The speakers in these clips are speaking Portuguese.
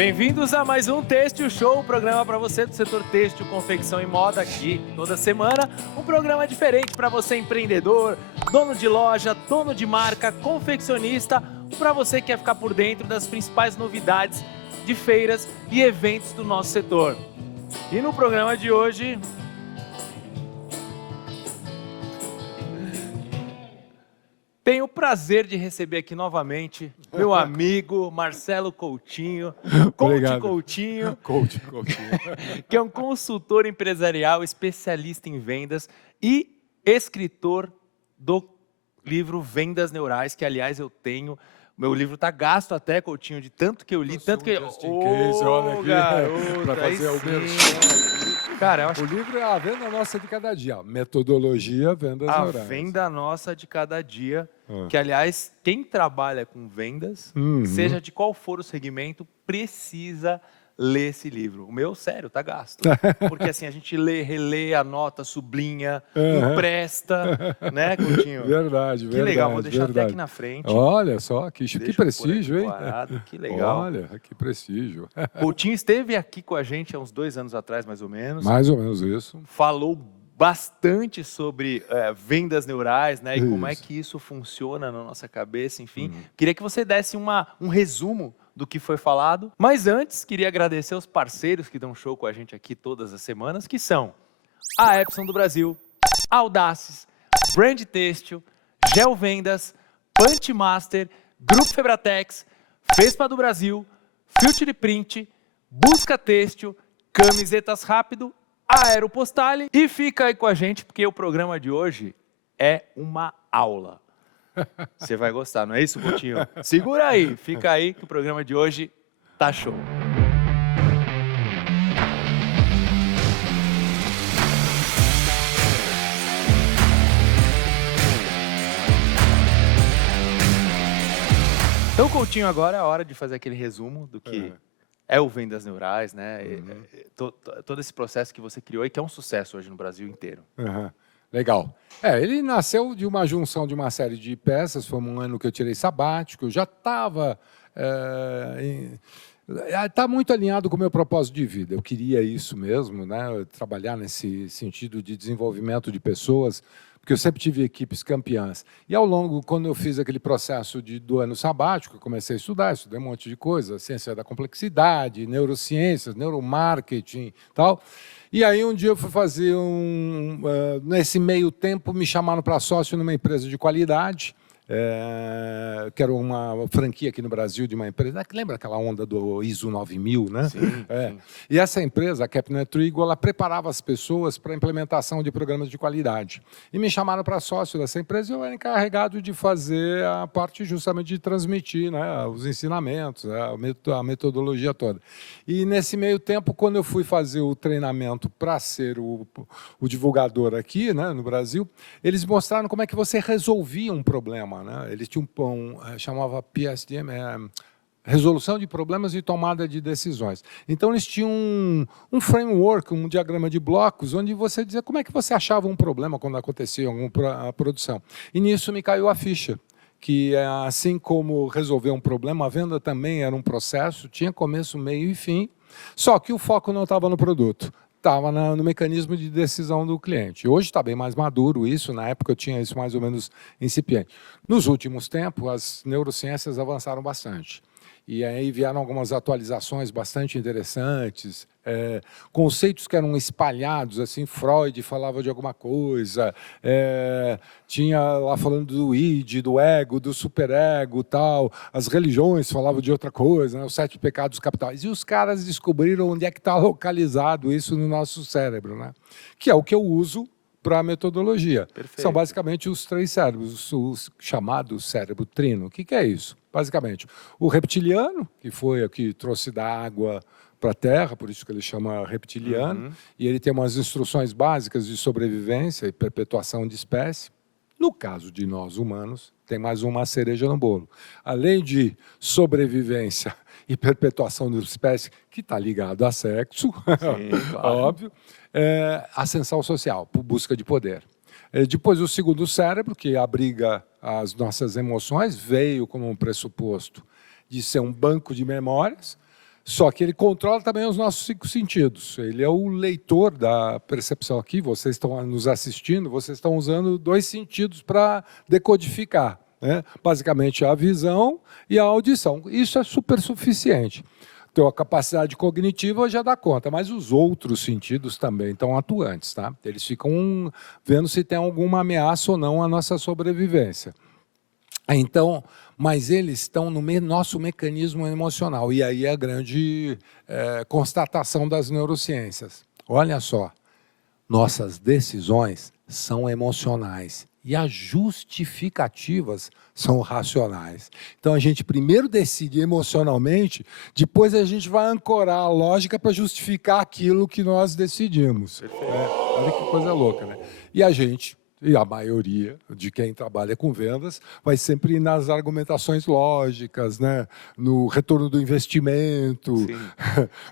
Bem-vindos a mais um Têxtil Show, o programa para você do setor têxtil, confecção e moda aqui toda semana. Um programa diferente para você empreendedor, dono de loja, dono de marca, confeccionista, para você que quer ficar por dentro das principais novidades de feiras e eventos do nosso setor. E no programa de hoje... Tenho o prazer de receber aqui novamente meu amigo Marcelo Coutinho, Coutinho, que é um consultor empresarial, especialista em vendas e escritor do livro Vendas Neurais, que aliás eu tenho. Meu livro tá gasto até, Coutinho, de tanto que eu li, tanto que... Olha aqui, para fazer o merchan. Cara, eu acho o livro é a venda nossa de cada dia, metodologia Vendas Neurais. A venda nossa de cada dia, que aliás, quem trabalha com vendas, seja de qual for o segmento, precisa ler esse livro. O meu, sério, tá gasto. Porque assim, a gente lê, relê, anota, sublinha, empresta, né, Coutinho? Verdade. Que legal, vou deixar até aqui na frente. Olha só, que prestígio, hein? Parado, que legal. Olha, que prestígio. Coutinho esteve aqui com a gente há uns 2 anos atrás, mais ou menos. Mais ou menos isso. Falou bastante sobre vendas neurais, né? E como é que isso funciona na nossa cabeça, enfim. Queria que você desse um resumo do que foi falado. Mas antes, queria agradecer os parceiros que dão show com a gente aqui todas as semanas, que são a Epson do Brasil, Audaces, Brand Têxtil, Gel Vendas, Punch Master, Grupo Febratex, Vespa do Brasil, Future Print, Busca Têxtil, Camisetas Rápido, Aeropostale. E fica aí com a gente, porque o programa de hoje é uma aula. Você vai gostar, não é isso, Coutinho? Segura aí, fica aí que o programa de hoje tá show. Então, Coutinho, agora é a hora de fazer aquele resumo do que é o Vendas Neurais, né? Todo esse processo que você criou e que é um sucesso hoje no Brasil inteiro. Legal. Ele nasceu de uma junção de uma série de peças, foi um ano que eu tirei sabático, eu já estava... Está muito alinhado com o meu propósito de vida, eu queria isso mesmo, né? Trabalhar nesse sentido de desenvolvimento de pessoas, porque eu sempre tive equipes campeãs. E ao longo, quando eu fiz aquele processo do ano sabático, eu comecei a estudei um monte de coisa, ciência da complexidade, neurociências, neuromarketing e tal. E aí um dia eu fui fazer nesse meio tempo, me chamaram para sócio numa empresa de qualidade, que era uma franquia aqui no Brasil de uma empresa, lembra aquela onda do ISO 9000, né? Sim. E essa empresa, a Kepner Trigo, ela preparava as pessoas para a implementação de programas de qualidade. E me chamaram para sócio dessa empresa e eu era encarregado de fazer a parte justamente de transmitir, né, os ensinamentos, a metodologia toda. E nesse meio tempo, quando eu fui fazer o treinamento para ser o divulgador aqui, né, no Brasil, eles mostraram como é que você resolvia um problema. Né? Eles tinham chamava PSDM, Resolução de Problemas e Tomada de Decisões. Então, eles tinham um framework, um diagrama de blocos, onde você dizia como é que você achava um problema quando acontecia alguma produção. E nisso me caiu a ficha, que assim como resolver um problema, a venda também era um processo, tinha começo, meio e fim, só que o foco não estava no produto. Estava no mecanismo de decisão do cliente. Hoje está bem mais maduro isso, na época eu tinha isso mais ou menos incipiente. Nos últimos tempos, as neurociências avançaram bastante. E aí vieram algumas atualizações bastante interessantes, conceitos que eram espalhados, assim, Freud falava de alguma coisa, tinha lá falando do id, do ego, do superego, tal, as religiões falavam de outra coisa, né, os 7 pecados capitais. E os caras descobriram onde é que está localizado isso no nosso cérebro, né? Que é o que eu uso para a metodologia. Perfeito. São basicamente os 3 cérebros, o chamado cérebro trino. O que é isso? Basicamente, o reptiliano, que foi o que trouxe da água para a Terra, por isso que ele chama reptiliano, e ele tem umas instruções básicas de sobrevivência e perpetuação de espécie. No caso de nós humanos, tem mais uma cereja no bolo. Além de sobrevivência e perpetuação de espécie, que está ligado a sexo, Sim, claro. óbvio, ascensão social, por busca de poder. Depois, o segundo cérebro, que abriga as nossas emoções, veio como um pressuposto de ser um banco de memórias, Só que ele controla também os nossos 5 sentidos. Ele é o leitor da percepção aqui. Vocês estão nos assistindo, vocês estão usando 2 sentidos para decodificar, né? Basicamente, a visão e a audição. Isso é super suficiente. Então, a capacidade cognitiva já dá conta, mas os outros sentidos também estão atuantes, tá? Eles ficam vendo se tem alguma ameaça ou não à nossa sobrevivência. Então, mas eles estão no nosso mecanismo emocional. E aí é a grande constatação das neurociências. Olha só, nossas decisões são emocionais e as justificativas são racionais. Então, a gente primeiro decide emocionalmente, depois a gente vai ancorar a lógica para justificar aquilo que nós decidimos. Olha que coisa louca, né? E a gente, e a maioria de quem trabalha com vendas, vai sempre ir nas argumentações lógicas, né? No retorno do investimento,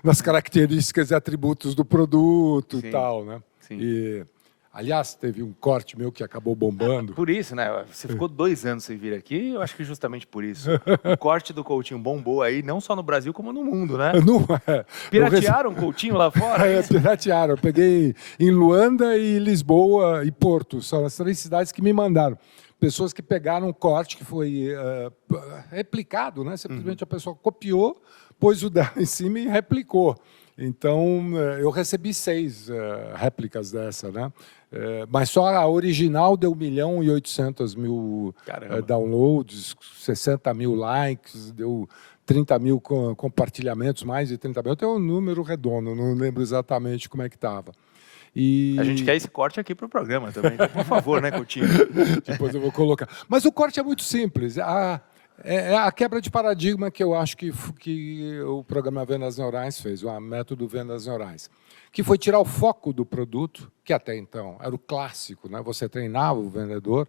nas características e atributos do produto e tal, né? E, aliás, teve um corte meu que acabou bombando. Por isso, né? Você ficou 2 anos sem vir aqui, eu acho que justamente por isso. O corte do Coutinho bombou aí, não só no Brasil, como no mundo, né? Não é. Piratearam o Coutinho lá fora? Piratearam. Eu peguei em Luanda e Lisboa e Porto. São as 3 cidades que me mandaram. Pessoas que pegaram um corte que foi replicado, né? Simplesmente a pessoa copiou, pôs o dela em cima e replicou. Então, eu recebi 6 réplicas dessa, né? Mas só a original deu 1.800.000 downloads, 60 mil likes, deu 30 mil compartilhamentos, mais de 30 mil. Eu tenho um número redondo, não lembro exatamente como é que estava. A gente quer esse corte aqui para o programa também. Então, por favor, né, Coutinho? Depois eu vou colocar. Mas o corte é muito simples. É a quebra de paradigma que eu acho que o programa Vendas Neurais fez, o método Vendas Neurais, que foi tirar o foco do produto, que até então era o clássico, né? Você treinava o vendedor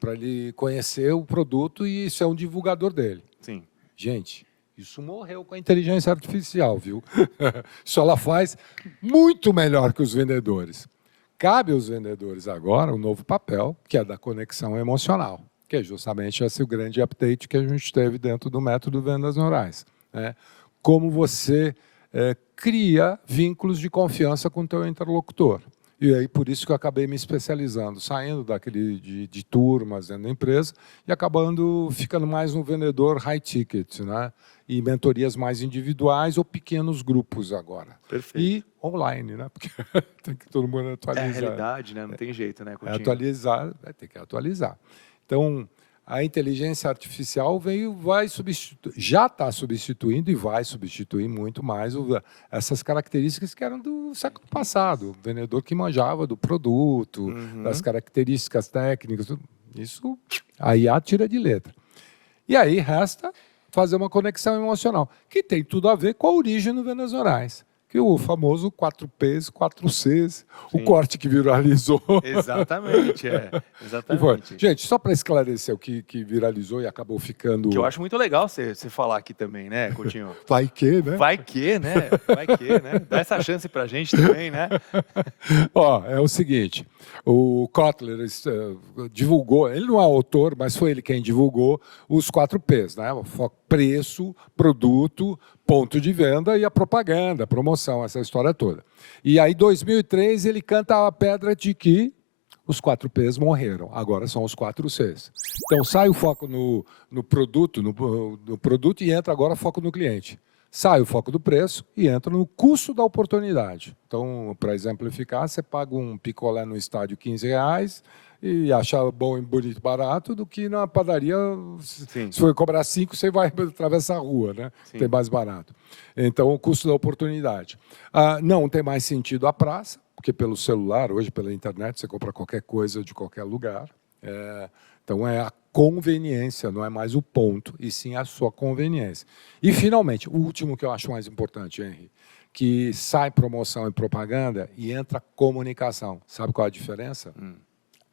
para ele conhecer o produto e ser um divulgador dele. Sim. Gente, isso morreu com a inteligência artificial, viu? Isso ela faz muito melhor que os vendedores. Cabe aos vendedores agora um novo papel, que é da conexão emocional, que é justamente esse o grande update que a gente teve dentro do método Vendas Neurais, né? Como você cria vínculos de confiança com o teu interlocutor. E aí, por isso que eu acabei me especializando, saindo daquele de turmas dentro da empresa e acabando ficando mais um vendedor high ticket, né? E mentorias mais individuais ou pequenos grupos agora. Perfeito. E online, né? Porque tem que todo mundo atualizar. É a realidade, né? Não tem jeito, né, Coutinho? Atualizar, vai ter que atualizar. Então, a inteligência artificial já está substituindo e vai substituir muito mais essas características que eram do século passado. O vendedor que manjava do produto, das características técnicas, isso a IA tira de letra. E aí resta fazer uma conexão emocional, que tem tudo a ver com a origem do Vendas Neurais. Que o famoso 4Ps, 4Cs, o corte que viralizou. Exatamente, exatamente. Gente, só para esclarecer o que viralizou e acabou ficando... Que eu acho muito legal você falar aqui também, né, Coutinho? Vai que, né? Vai que, né? Vai que, né? Dá essa chance para a gente também, né? Ó, é o seguinte, o Kotler divulgou, ele não é autor, mas foi ele quem divulgou os 4Ps, né? Preço, produto, ponto de venda e a propaganda, a promoção, essa história toda. E aí, em 2003, ele canta a pedra de que os 4Ps morreram, agora são os 4Cs. Então, sai o foco no produto, no produto e entra agora o foco no cliente. Sai o foco do preço e entra no custo da oportunidade. Então, para exemplificar, você paga um picolé no estádio R$15 e achar bom, bonito, barato, do que na padaria, se for cobrar 5, você vai atravessar a rua, né? Tem mais barato. Então, o custo da oportunidade. Não tem mais sentido a praça, porque pelo celular, hoje pela internet, você compra qualquer coisa de qualquer lugar. Então, é a conveniência, não é mais o ponto, e sim a sua conveniência. E, finalmente, o último que eu acho mais importante, Henry, que sai promoção e propaganda e entra comunicação. Sabe qual é a diferença?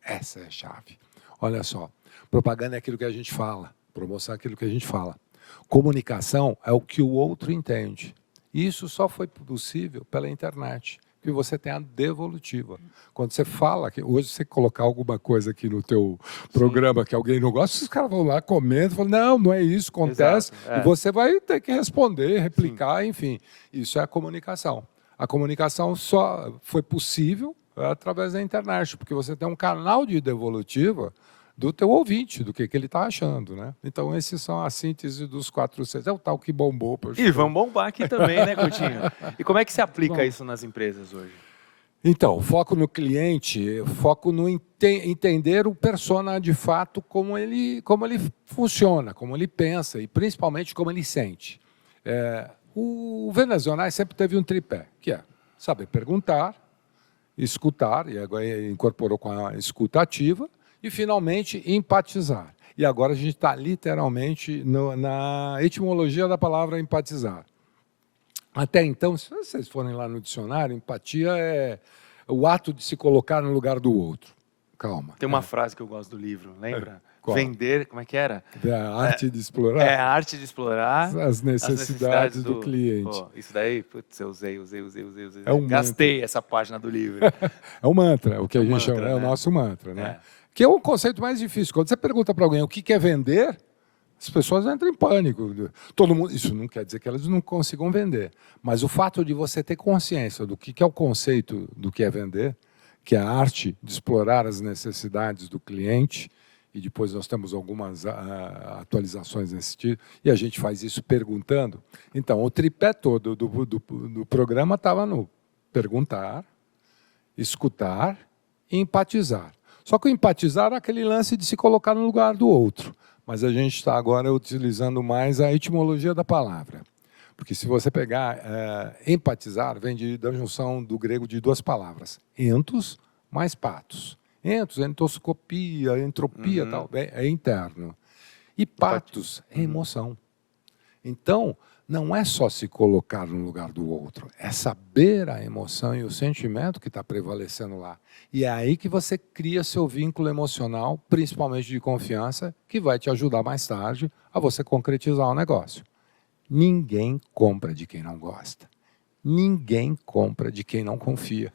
Essa é a chave. Olha só, propaganda é aquilo que a gente fala, promoção é aquilo que a gente fala. Comunicação é o que o outro entende. Isso só foi possível pela internet. que você tem a devolutiva. Quando você fala, que hoje você colocar alguma coisa aqui no teu programa que alguém não gosta, os caras vão lá, comentam, falam, não é isso, acontece, e você vai ter que responder, replicar, enfim. Isso é a comunicação. A comunicação só foi possível através da internet, porque você tem um canal de devolutiva do teu ouvinte, do que ele está achando, né? Então, esses são a síntese dos 4 Cs. É o tal que bombou. E vão bombar aqui também, né, Coutinho? E como é que se aplica isso nas empresas hoje? Então, foco no cliente, foco no entender o persona de fato, como ele funciona, como ele pensa e principalmente como ele sente. O Venezuela sempre teve um tripé, que é saber perguntar, escutar, e agora incorporou com a escuta ativa, e, finalmente, empatizar. E agora a gente está literalmente na etimologia da palavra empatizar. Até então, se vocês forem lá no dicionário, empatia é o ato de se colocar no lugar do outro. Calma. Tem uma frase que eu gosto do livro, lembra? Qual? Vender, como é que era? A arte de explorar. A arte de explorar as necessidades do cliente. Pô, isso daí, putz, eu usei. mantra. Gastei essa página do livro. É o mantra, o que a gente mantra, chama, né? é o nosso mantra, né? Que é o conceito mais difícil. Quando você pergunta para alguém o que é vender, as pessoas entram em pânico. Todo mundo, isso não quer dizer que elas não consigam vender, mas o fato de você ter consciência do que é o conceito do que é vender, que é a arte de explorar as necessidades do cliente, e depois nós temos algumas atualizações nesse tipo, e a gente faz isso perguntando. Então, o tripé todo do programa estava no perguntar, escutar e empatizar. Só que o empatizar é aquele lance de se colocar no lugar do outro. Mas a gente está agora utilizando mais a etimologia da palavra. Porque se você pegar, empatizar vem da junção do grego de 2 palavras. Entos mais patos. Entos, entoscopia, entropia, tal, é interno. E patos é emoção. Então, não é só se colocar no lugar do outro, é saber a emoção e o sentimento que está prevalecendo lá. E é aí que você cria seu vínculo emocional, principalmente de confiança, que vai te ajudar mais tarde a você concretizar o negócio. Ninguém compra de quem não gosta. Ninguém compra de quem não confia.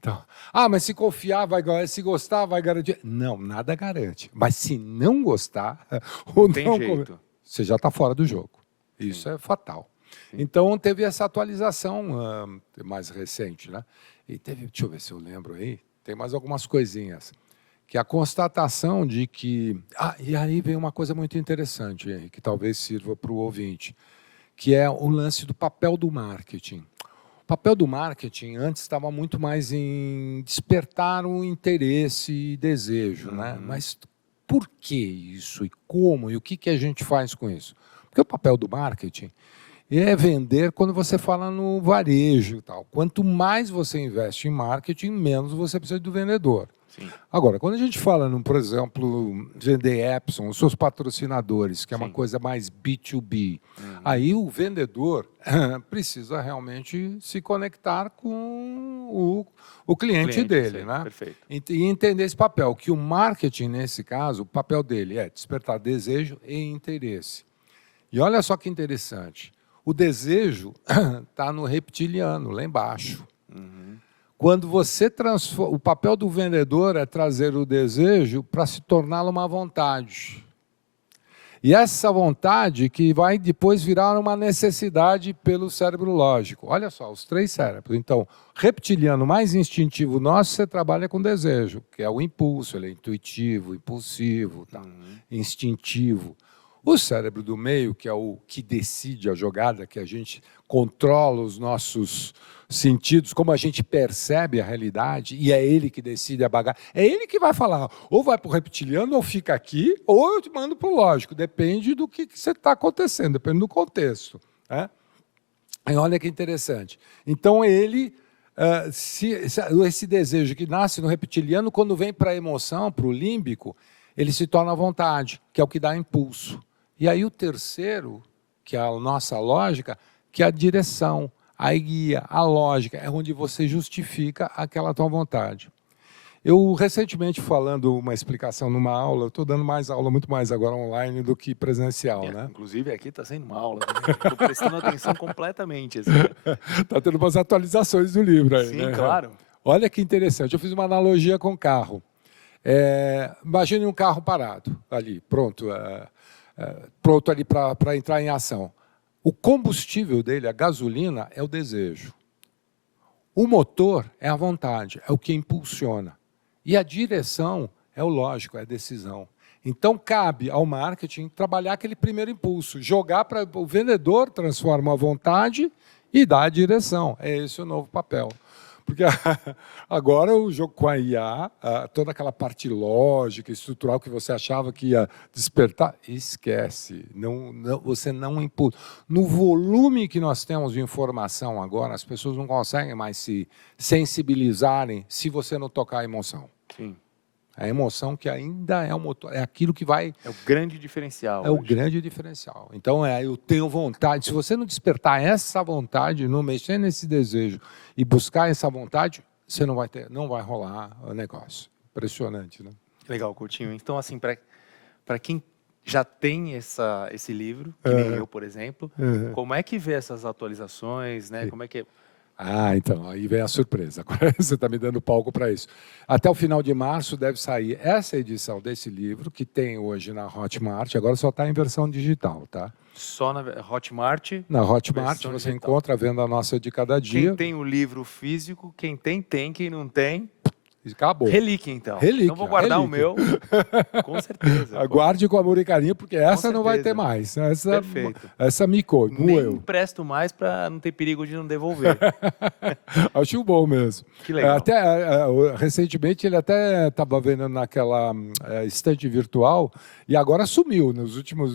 Então, mas se confiar, vai garantir, se gostar, vai garantir. Não, nada garante. Mas se não gostar, ou Tem não jeito. você já está fora do jogo. Isso é fatal. Sim. Então, teve essa atualização mais recente, né? E teve, deixa eu ver se eu lembro aí, tem mais algumas coisinhas. Que a constatação de que... e aí vem uma coisa muito interessante, Henrique, que talvez sirva para o ouvinte, que é o lance do papel do marketing. O papel do marketing antes estava muito mais em despertar o interesse e desejo, né? Mas por que isso e como e o que a gente faz com isso? Porque o papel do marketing é vender quando você fala no varejo e tal. Quanto mais você investe em marketing, menos você precisa do vendedor. Sim. Agora, quando a gente fala, por exemplo, vender Epson, os seus patrocinadores, que é uma coisa mais B2B, aí o vendedor precisa realmente se conectar com o cliente dele, né? Perfeito. E entender esse papel, que o marketing, nesse caso, o papel dele é despertar desejo e interesse. E olha só que interessante, o desejo está no reptiliano, lá embaixo. Quando você transforma, o papel do vendedor é trazer o desejo para se torná-lo uma vontade. E essa vontade que vai depois virar uma necessidade pelo cérebro lógico. Olha só, os 3 cérebros. Então, reptiliano mais instintivo nosso, você trabalha com desejo, que é o impulso, ele é intuitivo, impulsivo, tá? Instintivo. O cérebro do meio, que é o que decide a jogada, que a gente controla os nossos sentidos, como a gente percebe a realidade, e é ele que decide a bagagem. É ele que vai falar, ou vai para o reptiliano, ou fica aqui, ou eu te mando para o lógico. Depende do que você está acontecendo, depende do contexto. Né? E olha que interessante. Então, ele... esse desejo que nasce no reptiliano, quando vem para a emoção, para o límbico, ele se torna vontade, que é o que dá impulso. E aí o terceiro, que é a nossa lógica, que é a direção, a guia, a lógica, é onde você justifica aquela tua vontade. Eu, recentemente, falando uma explicação numa aula, eu estou dando mais aula, muito mais agora online do que presencial, né? Inclusive, aqui está sendo uma aula. Estou prestando atenção completamente. Assim. Está tendo umas atualizações do livro aí, Sim, né? claro. Olha que interessante. Eu fiz uma analogia com carro. Imagine um carro parado ali, pronto ali para entrar em ação. O combustível dele, a gasolina, é o desejo. O motor é a vontade, é o que impulsiona. E a direção é o lógico, é a decisão. Então, cabe ao marketing trabalhar aquele primeiro impulso, jogar para o vendedor, transforma a vontade e dá a direção. É esse o novo papel. Porque agora o jogo com a IA, toda aquela parte lógica, estrutural que você achava que ia despertar, esquece. Você não impulsa. No volume que nós temos de informação agora, as pessoas não conseguem mais se sensibilizarem se você não tocar a emoção. Sim. A emoção que ainda é o motor, é aquilo que vai... É o grande diferencial. É o grande diferencial. Então, eu tenho vontade. Se você não despertar essa vontade, não mexer nesse desejo e buscar essa vontade, você não vai rolar o negócio. Impressionante, né? Legal, Coutinho. Então, assim, para quem já tem esse livro, que nem eu, por exemplo, como é que vê essas atualizações, né? Como é que... Então, aí vem a surpresa. Agora você está me dando palco para isso. Até o final de março deve sair essa edição desse livro, que tem hoje na Hotmart, agora só está em versão digital, tá? Só na Hotmart? Na Hotmart você digital. encontra a venda nossa de cada dia. Quem tem o livro físico, quem tem, quem não tem... Acabou. Relíquia, então. Relíquia, então vou guardar o meu, com certeza. Guarde com amor e carinho, porque essa não vai ter mais. Perfeito. Essa micou, nem empresto mais para não ter perigo de não devolver. Acho bom mesmo. Que legal. Recentemente ele até estava vendo naquela estante virtual e agora sumiu.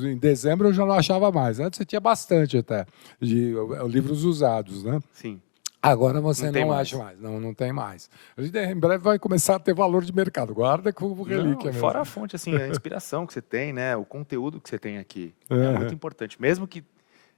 Em dezembro eu já não achava mais. Antes você tinha bastante até, de livros usados, né? Sim. Agora você não acha mais. Não tem mais. Em breve vai começar a ter valor de mercado. Guarda como relíquia mesmo. Fora a fonte, assim, a inspiração que você tem, né? O conteúdo que você tem aqui. É muito importante. Mesmo que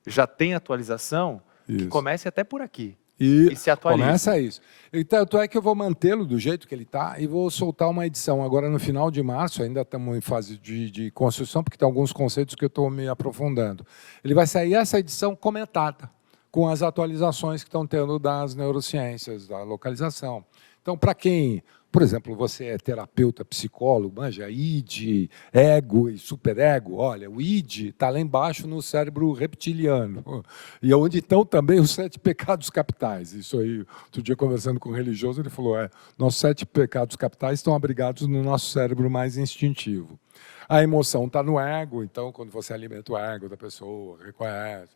já tenha atualização, que comece até por aqui. E se atualize. Começa isso. Tanto é que eu vou mantê-lo do jeito que ele está e vou soltar uma edição agora no final de março. Ainda estamos em fase de construção, porque tem alguns conceitos que eu estou me aprofundando. Ele vai sair essa edição comentada, com as atualizações que estão tendo das neurociências, da localização. Então, para quem, por exemplo, você é terapeuta, psicólogo, manja, id, ego e superego, olha, o id está lá embaixo no cérebro reptiliano, e é onde estão também os 7 pecados capitais. Isso aí, outro dia conversando com um religioso, ele falou, nossos 7 pecados capitais estão abrigados no nosso cérebro mais instintivo. A emoção está no ego, então, quando você alimenta o ego da pessoa, reconhece,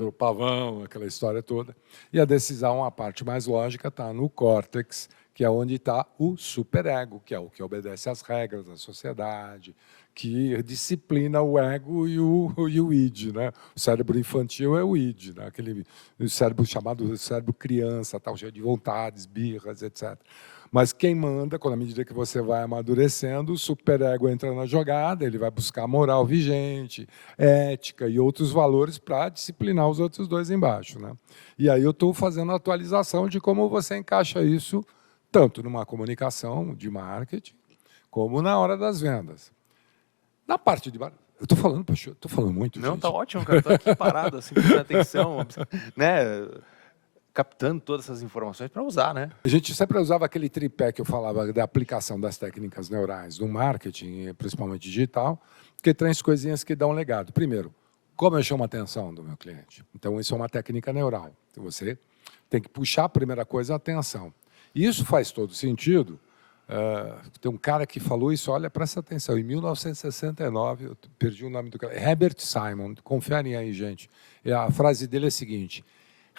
o pavão, aquela história toda. E a decisão, a parte mais lógica, está no córtex, que é onde está o superego, que é o que obedece às regras da sociedade, que disciplina o ego e o id. Né? O cérebro infantil é o id, né? Aquele cérebro chamado cérebro criança, tal, cheio de vontades, birras, etc. Mas quem manda, quando à medida que você vai amadurecendo, o superego entra na jogada, ele vai buscar moral vigente, ética e outros valores para disciplinar os outros dois embaixo. Né? E aí eu estou fazendo a atualização de como você encaixa isso tanto numa comunicação de marketing, como na hora das vendas. Na parte de... Eu estou falando muito, Não, gente. está ótimo, cara. Estou aqui parado, assim, prestando atenção, né? Captando todas essas informações para usar, né? A gente sempre usava aquele tripé que eu falava da aplicação das técnicas neurais no marketing, principalmente digital, que tem 3 coisinhas que dão legado. Primeiro, como eu chamo a atenção do meu cliente? Então, isso é uma técnica neural. Então, você tem que puxar a primeira coisa, a atenção. E isso faz todo sentido. Tem um cara que falou isso, olha, presta atenção, em 1969, eu perdi o nome do cara, Herbert Simon, conferem aí, gente. E a frase dele é a seguinte: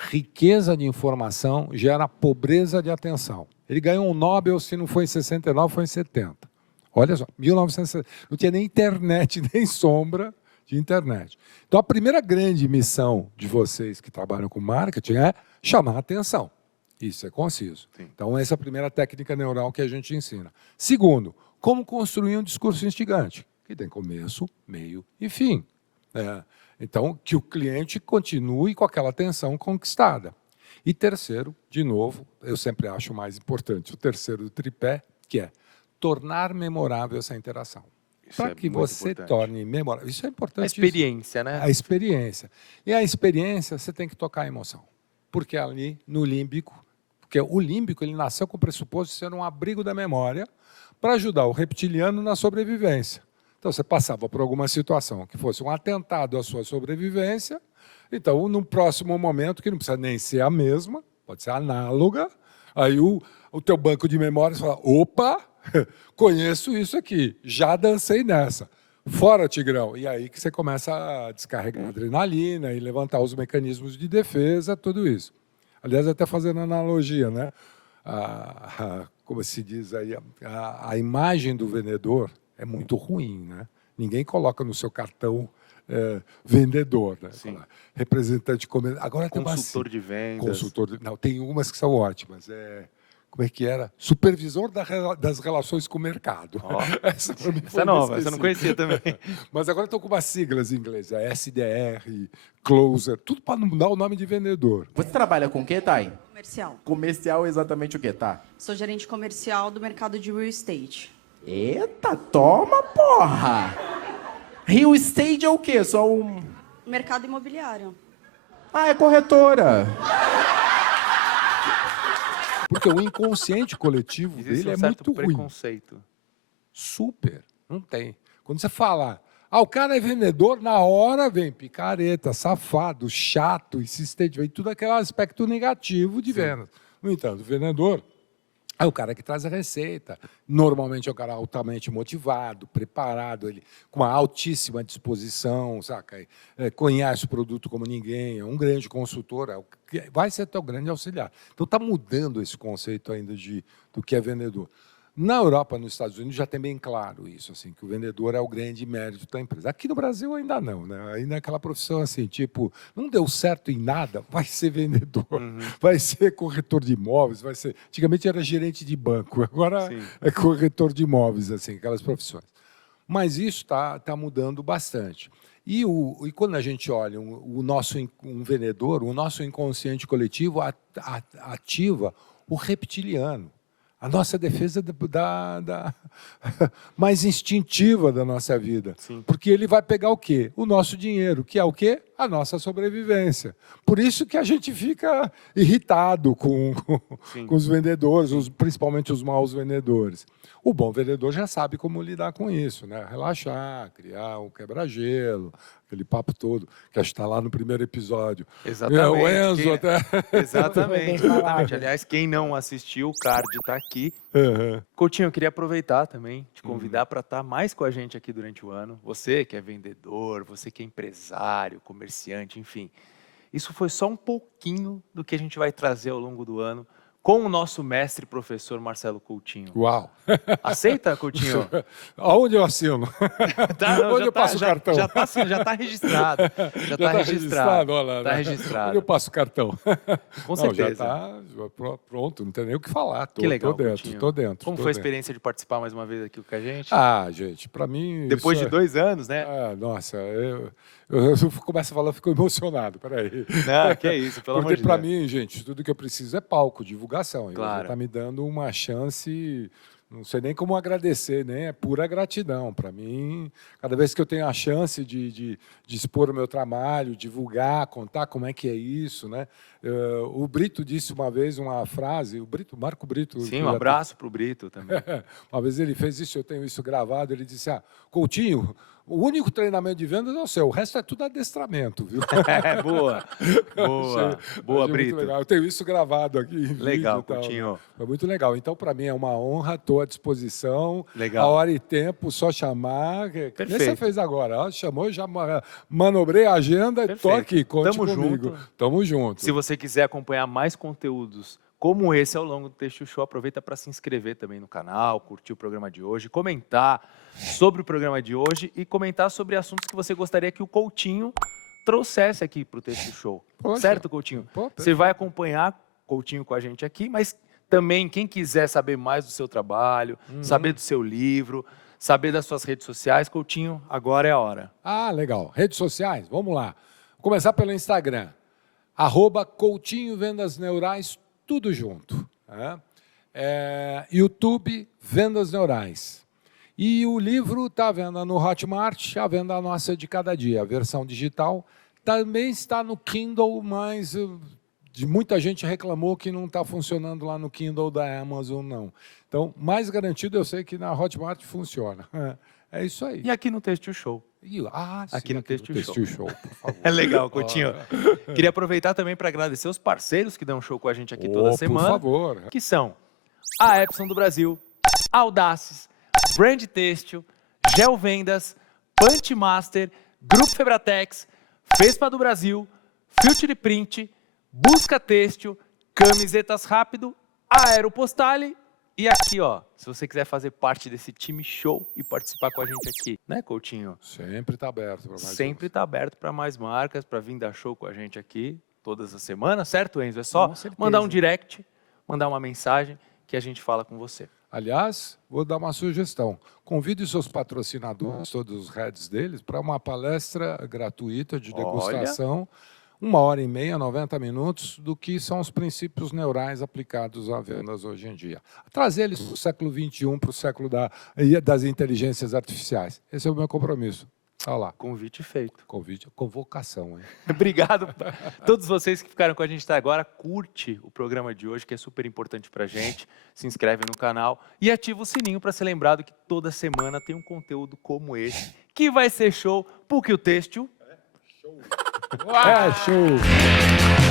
riqueza de informação gera pobreza de atenção. Ele ganhou um Nobel, se não foi em 69, foi em 70. Olha só, 1960, não tinha nem internet, nem sombra de internet. Então, a primeira grande missão de vocês que trabalham com marketing é chamar a atenção. Isso é conciso. Sim. Então, essa é a primeira técnica neural que a gente ensina. Segundo, como construir um discurso instigante, que tem começo, meio e fim. Então, que o cliente continue com aquela atenção conquistada. E terceiro, de novo, eu sempre acho mais importante, o terceiro do tripé, que é tornar memorável essa interação. Para que você torne memorável. Isso é importante. A experiência, né? A experiência. E a experiência, você tem que tocar a emoção. Porque ali, no límbico, porque o límbico ele nasceu com o pressuposto de ser um abrigo da memória para ajudar o reptiliano na sobrevivência. Então, você passava por alguma situação que fosse um atentado à sua sobrevivência, então, num próximo momento, que não precisa nem ser a mesma, pode ser análoga, aí o teu banco de memórias fala, opa, conheço isso aqui, já dancei nessa. Fora, Tigrão. E aí que você começa a descarregar adrenalina e levantar os mecanismos de defesa, tudo isso. Aliás, até fazendo analogia, né? Como se diz aí, a imagem do vendedor é muito ruim, né? Ninguém coloca no seu cartão vendedor, né? Fala, representante comercial. Agora tem consultor de vendas. Não, tem umas que são ótimas. Como é que era? Supervisor das relações com o mercado. Oh, essa é nova, essa eu não conhecia também. Mas agora estou com umas siglas em inglês, SDR, Closer, tudo para não dar o nome de vendedor. Você trabalha com o quê, Thay? Comercial. Comercial exatamente o quê, tá? Sou gerente comercial do mercado de real estate. Eita, toma, porra! Real estate é o quê? Só um... Mercado imobiliário. Ah, é corretora. Porque o inconsciente coletivo dele é muito ruim. Preconceito. Super. Não tem. Quando você fala, o cara é vendedor, na hora vem picareta, safado, chato, insistente, vem tudo aquele aspecto negativo de vendas. No entanto, o vendedor é o cara que traz a receita. Normalmente é um cara altamente motivado, preparado, ele com uma altíssima disposição, saca? Conhece o produto como ninguém, é um grande consultor, vai ser teu grande auxiliar. Então está mudando esse conceito ainda do que é vendedor. Na Europa, nos Estados Unidos, já tem bem claro isso, assim, que o vendedor é o grande mérito da empresa. Aqui no Brasil ainda não, né? Ainda é aquela profissão assim, tipo, não deu certo em nada, vai ser vendedor, vai ser corretor de imóveis, vai ser... Antigamente era gerente de banco, agora é corretor de imóveis, assim, aquelas profissões. Mas isso está mudando bastante. E quando a gente olha um vendedor, o nosso inconsciente coletivo ativa o reptiliano. A nossa defesa mais instintiva da nossa vida. Sim. Porque ele vai pegar o quê? O nosso dinheiro, que é o quê? A nossa sobrevivência. Por isso que a gente fica irritado com os vendedores, principalmente os maus vendedores. O bom vendedor já sabe como lidar com isso, né? Relaxar, criar um quebra-gelo, aquele papo todo, que acho que está lá no primeiro episódio. Exatamente. O Enzo até... Exatamente. Aliás, quem não assistiu, o card está aqui. Coutinho, eu queria aproveitar também, te convidar para estar mais com a gente aqui durante o ano. Você que é vendedor, você que é empresário, comerciante, enfim. Isso foi só um pouquinho do que a gente vai trazer ao longo do ano com o nosso mestre e professor Marcelo Coutinho. Uau! Aceita, Coutinho? Aonde eu assino? Onde eu passo o cartão? Já está registrado. Já está registrado. Olha, está registrado. Onde eu passo o cartão? Com certeza. Já está pronto, não tem nem o que falar. Que legal, Estou dentro. Como foi a experiência de participar mais uma vez aqui com a gente? Gente, para mim... Depois de 2 anos, né? Nossa, eu começo a falar, eu fico emocionado, peraí. Não, que é isso, pelo amor de Deus. Porque para mim, gente, tudo que eu preciso é palco, divulgação. Claro. Está me dando uma chance, não sei nem como agradecer, né? É pura gratidão. Para mim, cada vez que eu tenho a chance de expor o meu trabalho, divulgar, contar como é que é isso, né? O Brito disse uma vez uma frase, Marco Brito... Sim, um abraço para o Brito também. Uma vez ele fez isso, eu tenho isso gravado, ele disse, Coutinho, o único treinamento de vendas é o seu, o resto é tudo adestramento, viu? Boa, Brito. Legal. Eu tenho isso gravado aqui em legal, vídeo. Coutinho. Foi muito legal. Então, para mim, é uma honra, estou à disposição. Legal. A hora e tempo, só chamar. Perfeito. Você fez agora, chamou, já manobrei a agenda e estou aqui, conte comigo. Tamo junto. Se você quiser acompanhar mais conteúdos como esse ao longo do Texto Show, aproveita para se inscrever também no canal, curtir o programa de hoje, comentar sobre o programa de hoje e comentar sobre assuntos que você gostaria que o Coutinho trouxesse aqui para o Texto Show. Poxa. Certo, Coutinho? Você vai acompanhar Coutinho com a gente aqui, mas também quem quiser saber mais do seu trabalho, saber do seu livro, saber das suas redes sociais, Coutinho, agora é a hora. Legal. Redes sociais, vamos lá. Vou começar pelo Instagram. @Coutinho Vendas Neurais, tudo junto. Né? YouTube Vendas Neurais. E o livro está à venda no Hotmart, a venda nossa de cada dia, a versão digital. Também está no Kindle, mas muita gente reclamou que não está funcionando lá no Kindle da Amazon, não. Então, mais garantido, eu sei que na Hotmart funciona. É isso aí. E aqui no Textil Show. Aqui no Textil Show, por favor. É legal, Coutinho. Queria aproveitar também para agradecer os parceiros que dão show com a gente aqui toda semana. Por favor. Que são a Epson do Brasil, Audaces, Brand Têxtil, Gel Vendas, Punch Master, Grupo Febratex, Fespa do Brasil, Filtre Print, Busca Têxtil, Camisetas Rápido, Aeropostale e aqui, ó, se você quiser fazer parte desse time show e participar com a gente aqui, né, Coutinho? Sempre está aberto para mais Sempre está aberto para mais marcas, para vir dar show com a gente aqui todas as semanas, certo, Enzo? É só mandar um direct, mandar uma mensagem que a gente fala com você. Aliás, vou dar uma sugestão. Convide seus patrocinadores, todos os heads deles, para uma palestra gratuita de degustação, 1h30, 90 minutos, do que são os princípios neurais aplicados a vendas hoje em dia. Trazer eles para o século XXI, para o século das inteligências artificiais. Esse é o meu compromisso. Olha lá. Convite feito. Convocação, hein? Obrigado a todos vocês que ficaram com a gente até agora. Curte o programa de hoje, que é super importante pra gente. Se inscreve no canal e ativa o sininho para ser lembrado que toda semana tem um conteúdo como esse, que vai ser show, porque o Têxtil... Show!